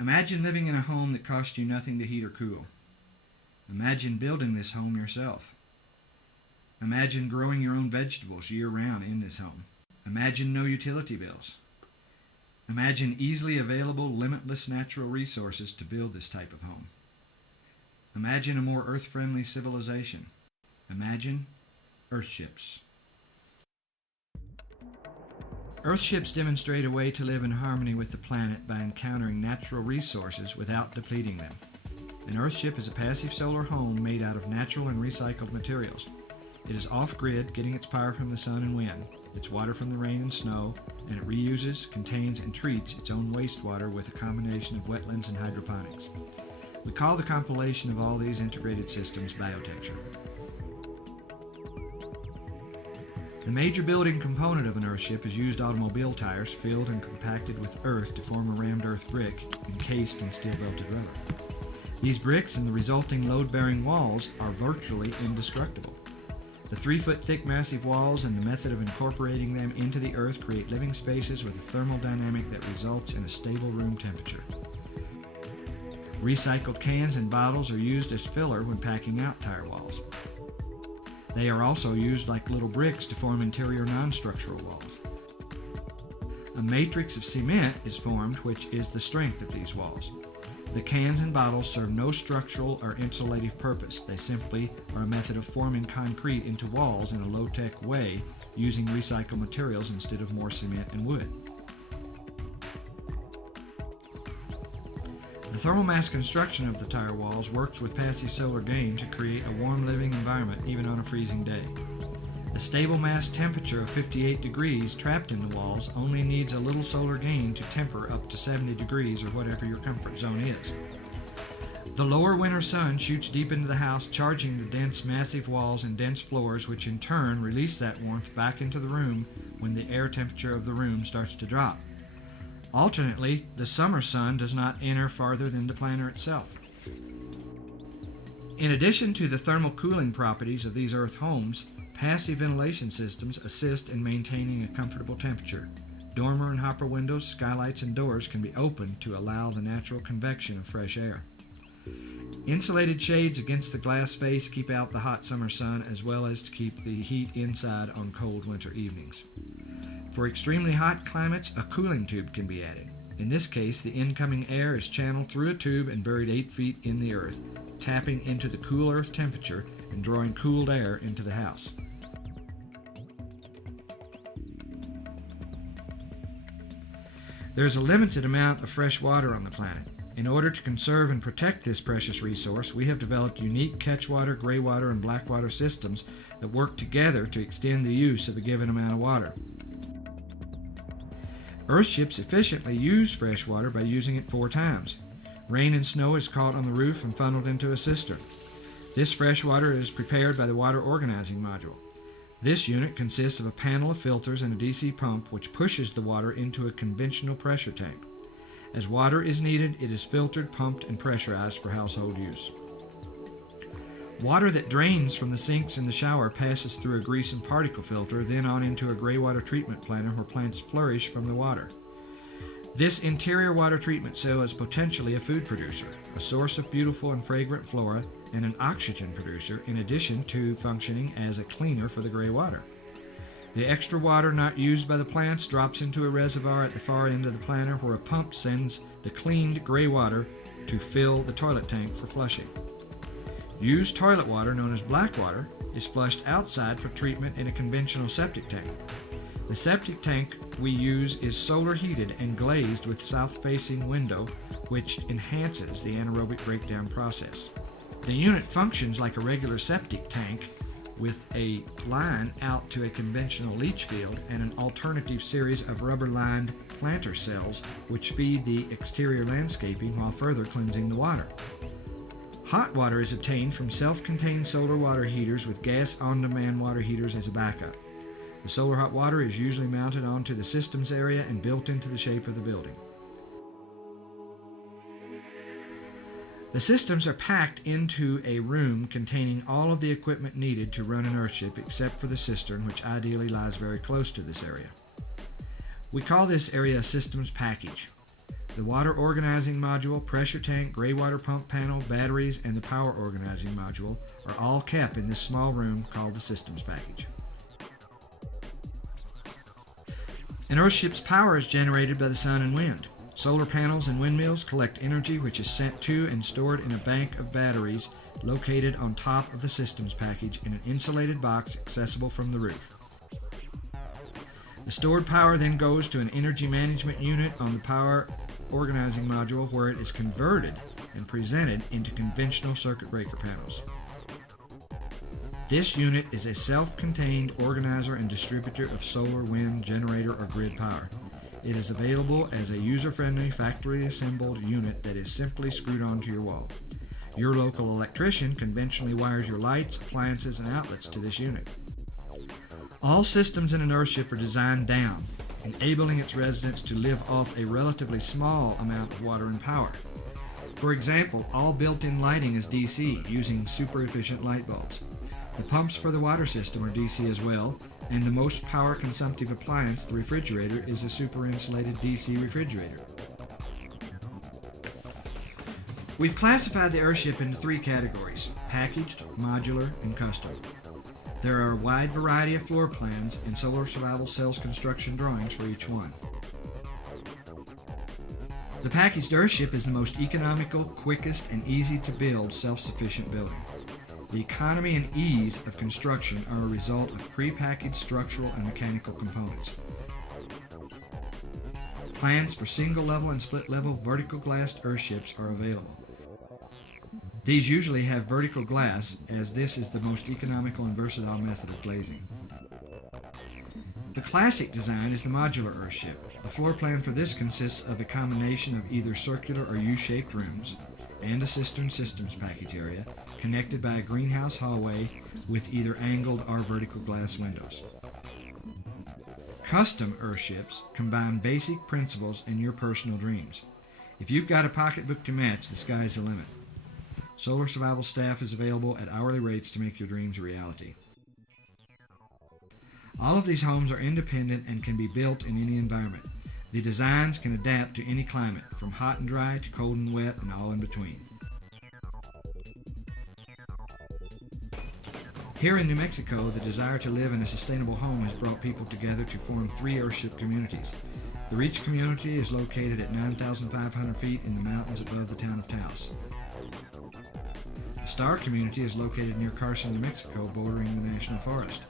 Imagine living in a home that costs you nothing to heat or cool. Imagine building this home yourself. Imagine growing your own vegetables year-round in this home. Imagine no utility bills. Imagine easily available, limitless natural resources to build this type of home. Imagine a more earth-friendly civilization. Imagine Earthships. Earthships demonstrate a way to live in harmony with the planet by encountering natural resources without depleting them. An Earthship is a passive solar home made out of natural and recycled materials. It is off-grid, getting its power from the sun and wind, its water from the rain and snow, and it reuses, contains, and treats its own wastewater with a combination of wetlands and hydroponics. We call the compilation of all these integrated systems Biotecture. The major building component of an Earthship is used automobile tires filled and compacted with earth to form a rammed earth brick encased in steel-belted rubber. These bricks and the resulting load-bearing walls are virtually indestructible. The 3-foot thick massive walls and the method of incorporating them into the earth create living spaces with a thermal dynamic that results in a stable room temperature. Recycled cans and bottles are used as filler when packing out tire walls. They are also used like little bricks to form interior non-structural walls. A matrix of cement is formed, which is the strength of these walls. The cans and bottles serve no structural or insulative purpose. They simply are a method of forming concrete into walls in a low-tech way using recycled materials instead of more cement and wood. The thermal mass construction of the tire walls works with passive solar gain to create a warm living environment even on a freezing day. A stable mass temperature of 58 degrees trapped in the walls only needs a little solar gain to temper up to 70 degrees or whatever your comfort zone is. The lower winter sun shoots deep into the house, charging the dense massive walls and dense floors, which in turn release that warmth back into the room when the air temperature of the room starts to drop. Alternately, the summer sun does not enter farther than the planter itself. In addition to the thermal cooling properties of these earth homes, passive ventilation systems assist in maintaining a comfortable temperature. Dormer and hopper windows, skylights, and doors can be opened to allow the natural convection of fresh air. Insulated shades against the glass face keep out the hot summer sun as well as to keep the heat inside on cold winter evenings. For extremely hot climates, a cooling tube can be added. In this case, the incoming air is channeled through a tube and buried 8 feet in the earth, tapping into the cool earth temperature and drawing cooled air into the house. There's a limited amount of fresh water on the planet. In order to conserve and protect this precious resource, we have developed unique catchwater, graywater, and blackwater systems that work together to extend the use of a given amount of water. Earthships efficiently use fresh water by using it 4 times. Rain and snow is caught on the roof and funneled into a cistern. This fresh water is prepared by the water organizing module. This unit consists of a panel of filters and a DC pump which pushes the water into a conventional pressure tank. As water is needed, it is filtered, pumped, and pressurized for household use. Water that drains from the sinks in the shower passes through a grease and particle filter, then on into a gray water treatment planter where plants flourish from the water. This interior water treatment cell is potentially a food producer, a source of beautiful and fragrant flora, and an oxygen producer, in addition to functioning as a cleaner for the gray water. The extra water not used by the plants drops into a reservoir at the far end of the planter where a pump sends the cleaned gray water to fill the toilet tank for flushing. Used toilet water, known as black water, is flushed outside for treatment in a conventional septic tank. The septic tank we use is solar heated and glazed with south-facing window, which enhances the anaerobic breakdown process. The unit functions like a regular septic tank with a line out to a conventional leach field and an alternative series of rubber-lined planter cells which feed the exterior landscaping while further cleansing the water. Hot water is obtained from self-contained solar water heaters with gas on-demand water heaters as a backup. The solar hot water is usually mounted onto the systems area and built into the shape of the building. The systems are packed into a room containing all of the equipment needed to run an Earthship except for the cistern, which ideally lies very close to this area. We call this area a systems package. The water organizing module, pressure tank, gray water pump panel, batteries, and the power organizing module are all kept in this small room called the systems package. An Earthship's power is generated by the sun and wind. Solar panels and windmills collect energy which is sent to and stored in a bank of batteries located on top of the systems package in an insulated box accessible from the roof. The stored power then goes to an energy management unit on the power organizing module where it is converted and presented into conventional circuit breaker panels. This unit is a self-contained organizer and distributor of solar, wind, generator, or grid power. It is available as a user-friendly, factory-assembled unit that is simply screwed onto your wall. Your local electrician conventionally wires your lights, appliances, and outlets to this unit. All systems in an Earthship are designed down, enabling its residents to live off a relatively small amount of water and power. For example, all built-in lighting is DC, using super-efficient light bulbs. The pumps for the water system are DC as well, and the most power-consumptive appliance, the refrigerator, is a super-insulated DC refrigerator. We've classified the Earthship into three categories: packaged, modular, and custom. There are a wide variety of floor plans and Solar Survival Cells construction drawings for each one. The packaged Earthship is the most economical, quickest, and easy to build self-sufficient building. The economy and ease of construction are a result of pre-packaged structural and mechanical components. Plans for single-level and split-level vertical glassed Earthships are available. These usually have vertical glass, as this is the most economical and versatile method of glazing. The classic design is the modular Earthship. The floor plan for this consists of a combination of either circular or U-shaped rooms and a cistern systems package area connected by a greenhouse hallway with either angled or vertical glass windows. Custom Earthships combine basic principles and your personal dreams. If you've got a pocketbook to match, the sky's the limit. Solar Survival staff is available at hourly rates to make your dreams a reality. All of these homes are independent and can be built in any environment. The designs can adapt to any climate, from hot and dry to cold and wet and all in between. Here in New Mexico, the desire to live in a sustainable home has brought people together to form three Earthship communities. The Reach community is located at 9,500 feet in the mountains above the town of Taos. The Star community is located near Carson, New Mexico, bordering the National Forest.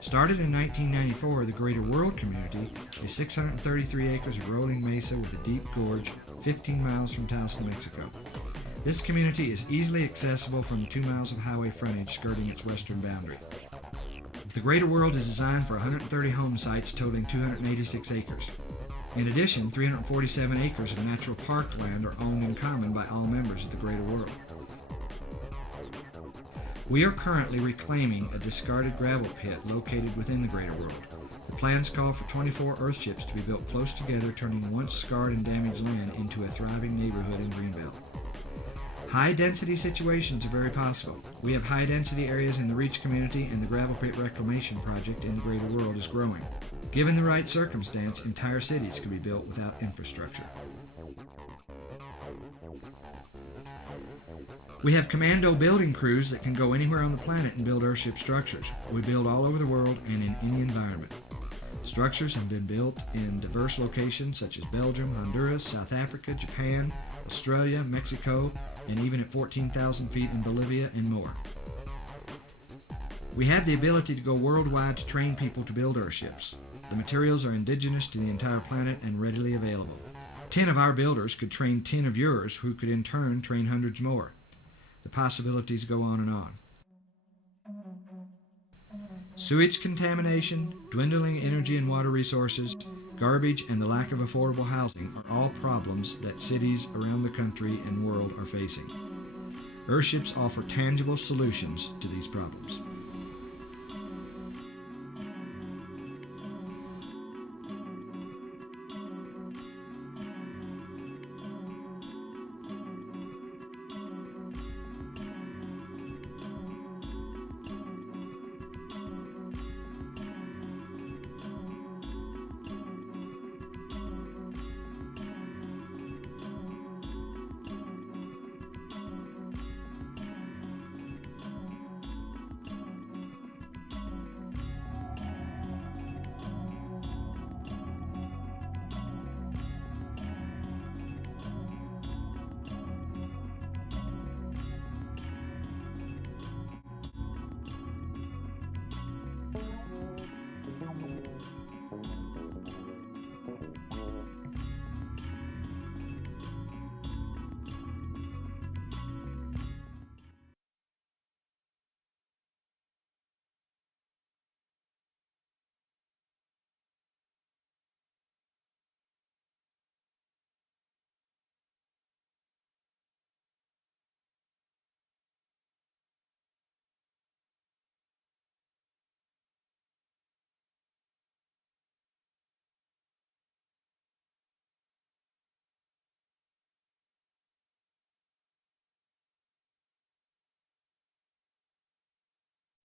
Started in 1994, the Greater World community is 633 acres of rolling mesa with a deep gorge 15 miles from Taos, New Mexico. This community is easily accessible from the 2 miles of highway frontage skirting its western boundary. The Greater World is designed for 130 home sites totaling 286 acres. In addition, 347 acres of natural park land are owned in common by all members of the Greater World. We are currently reclaiming a discarded gravel pit located within the Greater World. The plans call for 24 Earthships to be built close together, turning once scarred and damaged land into a thriving neighborhood in Greenbelt. High-density situations are very possible. We have high-density areas in the Reach community, and the gravel pit reclamation project in the Greater World is growing. Given the right circumstance, entire cities can be built without infrastructure. We have commando building crews that can go anywhere on the planet and build Earthship structures. We build all over the world and in any environment. Structures have been built in diverse locations such as Belgium, Honduras, South Africa, Japan, Australia, Mexico, and even at 14,000 feet in Bolivia and more. We have the ability to go worldwide to train people to build Earthships. The materials are indigenous to the entire planet and readily available. 10 of our builders could train 10 of yours, who could in turn train hundreds more. The possibilities go on and on. Sewage contamination, dwindling energy and water resources, garbage, and the lack of affordable housing are all problems that cities around the country and world are facing. Earthships offer tangible solutions to these problems.